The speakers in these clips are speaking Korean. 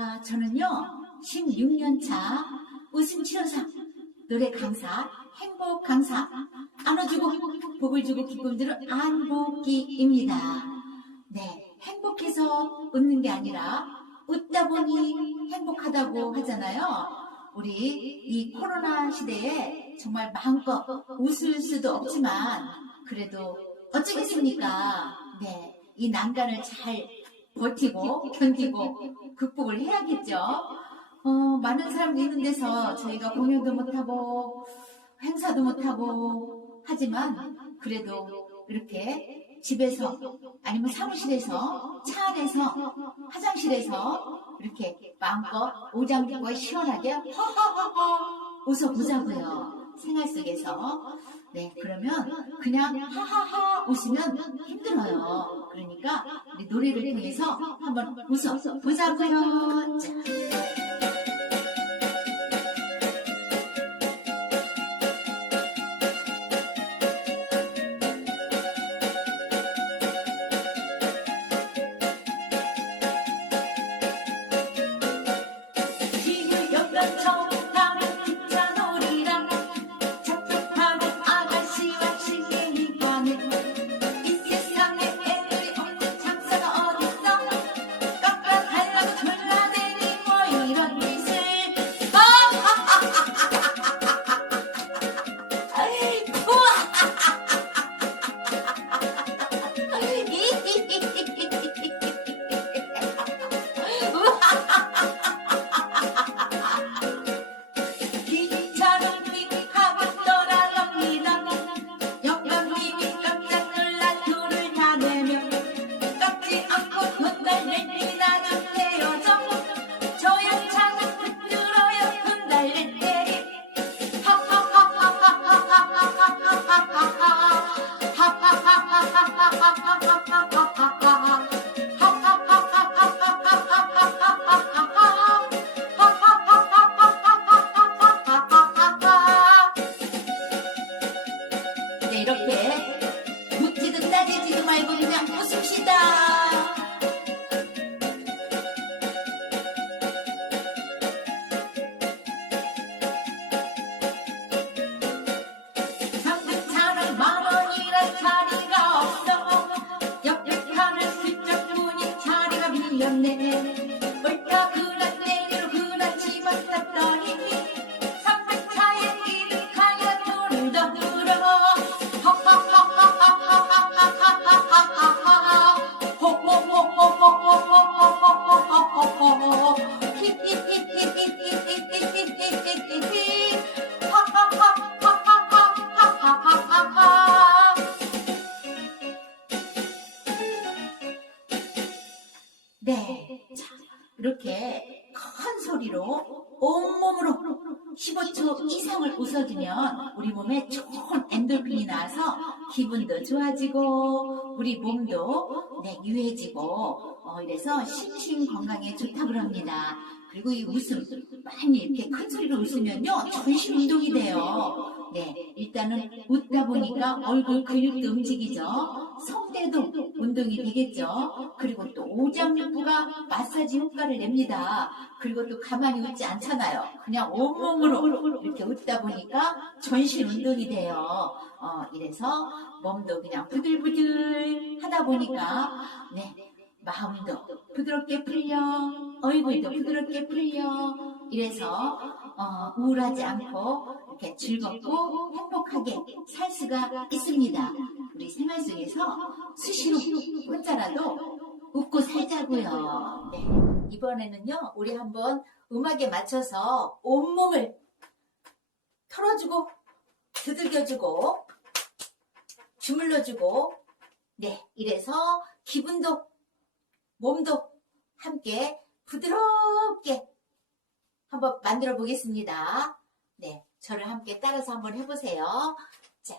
아, 저는요, 16년차 웃음 치료사, 노래 강사, 행복 강사, 안아주고 복을 주고 기쁨 주는 안복기입니다. 네, 행복해서 웃는 게 아니라 웃다 보니 행복하다고 하잖아요. 우리 이 코로나 시대에 정말 마음껏 웃을 수도 없지만 그래도 어쩌겠습니까? 네, 이 난간을 잘 버티고 견디고 극복을 해야겠죠. 어, 많은 사람들이 있는 데서 저희가 공연도 못하고 행사도 못하고 하지만 그래도 이렇게 집에서 아니면 사무실에서 차 안에서 화장실에서 이렇게 마음껏 오장육과 시원하게 허허허허 웃어보자고요. 생활 속에서 네, 그러면 그냥 하하하 웃으면 힘들어요. 그러니까 노래를 통해서 한번 웃어 보자고요. 자. 15초 이상을 웃어주면 우리 몸에 좋은 엔돌핀이 나와서 기분도 좋아지고 우리 몸도 네, 유해지고 어, 이래서 심신 건강에 좋다고 합니다. 그리고 이 웃음 많이 이렇게 큰 소리로 웃으면요 전신 운동이 돼요. 네, 일단은 웃다 보니까 얼굴 근육도 움직이죠. 성대도 운동이 되겠죠. 그리고 또 오장육부가 마사지 효과를 냅니다. 그리고 또 가만히 웃지 않잖아요. 그냥 온몸으로 이렇게 웃다 보니까 전신 운동이 돼요. 어, 이래서 몸도 그냥 부들부들 하다 보니까 네, 마음도 부드럽게 풀려, 얼굴도 부드럽게 풀려. 이래서 어, 우울하지 않고 이렇게 즐겁고 행복하게 살 수가 있습니다. 우리 생활 속에서 수시로 혼자라도 웃고 살자고요. 네. 이번에는요, 우리 한번 음악에 맞춰서 온몸을 털어주고, 두들겨주고, 주물러주고, 네, 이래서 기분도, 몸도 함께 부드럽게 한번 만들어 보겠습니다. 네, 저를 함께 따라서 한번 해보세요. 자.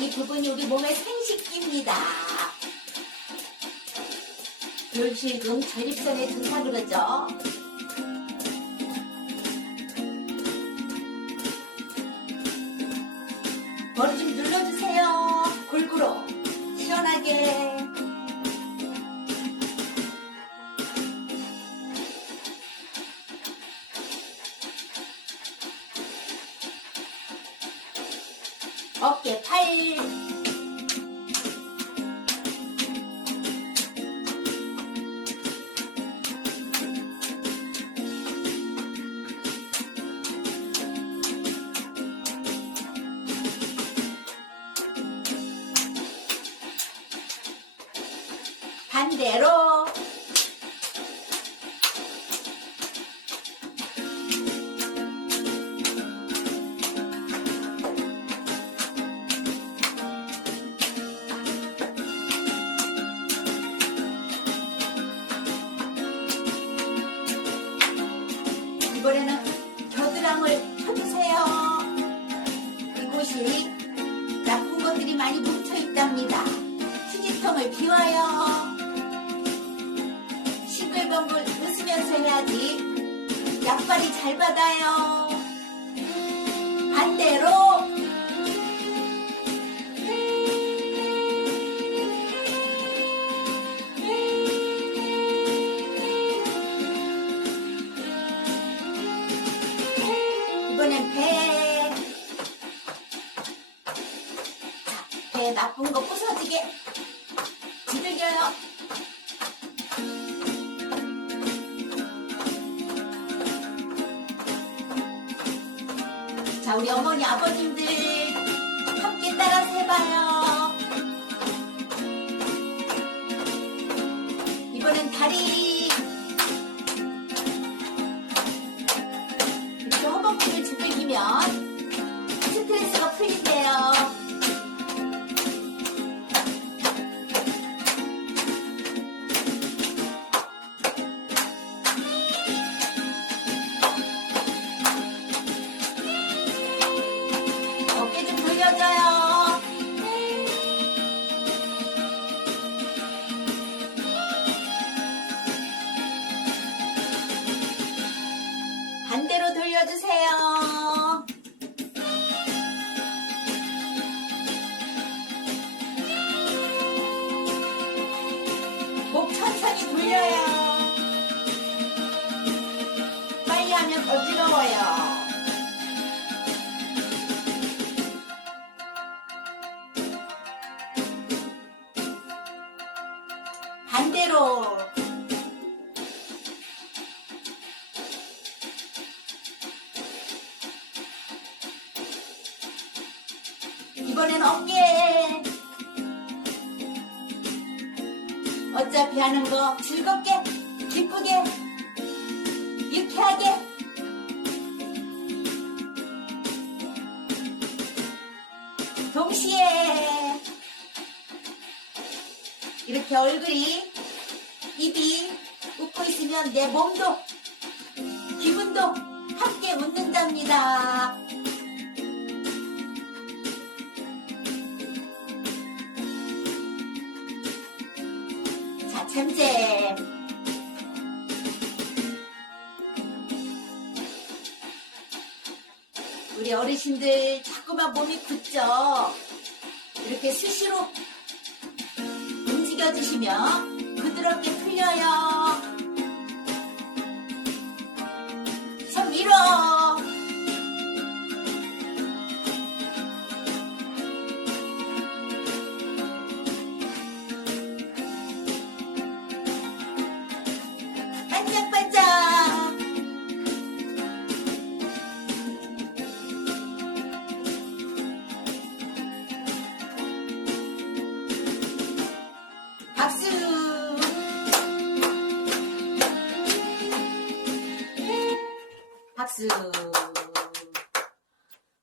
이 부분이 우리 몸의 생식기입니다. 불실금 전립선에 좋다 그러죠. 머리 좀 눌러주세요. 골고루 시원하게. 어깨, 팔. 반대로. 휴지통을 비워요. 싱글벙글 웃으면서 해야지. 약발이 잘 받아요. 반대로. 이번엔 배. 자, 배 나쁜 거 부서지게 두들겨요. 자, 우리 어머니, 아버님들 함께 따라서 해봐요. 이번엔 다리. 돌려요. 빨리 하면 어지러워요. 반대로 이번엔 어깨 어차피 하는 거 즐겁게 기쁘게 유쾌하게 동시에 이렇게 얼굴이 입이 웃고 있으면 내 몸도 기분도 함께 웃는답니다. 잼잼. 우리 어르신들 자꾸만 몸이 굳죠? 이렇게 수시로 움직여주시면 부드럽게 풀려요. 손 밀어. 박수.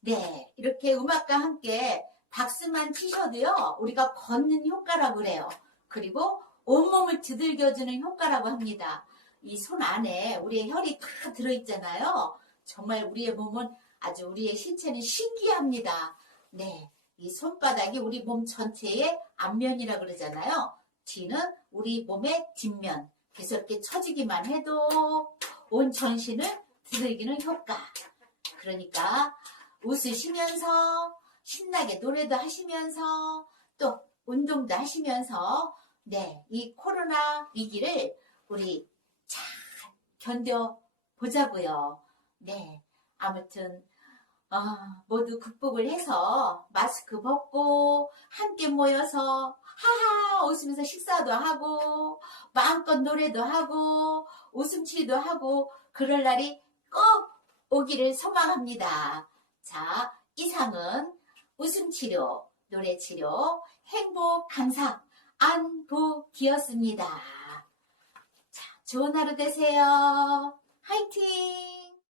네, 이렇게 음악과 함께 박수만 치셔도요, 우리가 걷는 효과라고 그래요. 그리고 온몸을 두들겨주는 효과라고 합니다. 이 손 안에 우리의 혈이 다 들어있잖아요. 정말 우리의 몸은 아주 우리의 신체는 신기합니다. 네, 이 손바닥이 우리 몸 전체의 앞면이라 그러잖아요. 뒤는 우리 몸의 뒷면. 그래서 이렇게 처지기만 해도 온 전신을 두들기는 효과. 그러니까 웃으시면서 신나게 노래도 하시면서 또 운동도 하시면서 네, 이 코로나 위기를 우리 잘 견뎌 보자고요. 네, 아무튼 어, 모두 극복을 해서 마스크 벗고 함께 모여서 하하 웃으면서 식사도 하고 마음껏 노래도 하고 웃음치리도 하고 그럴 날이 꼭 오기를 소망합니다. 자, 이상은 웃음치료, 노래치료, 행복 감상 안보기였습니다. 자, 좋은 하루 되세요. 화이팅!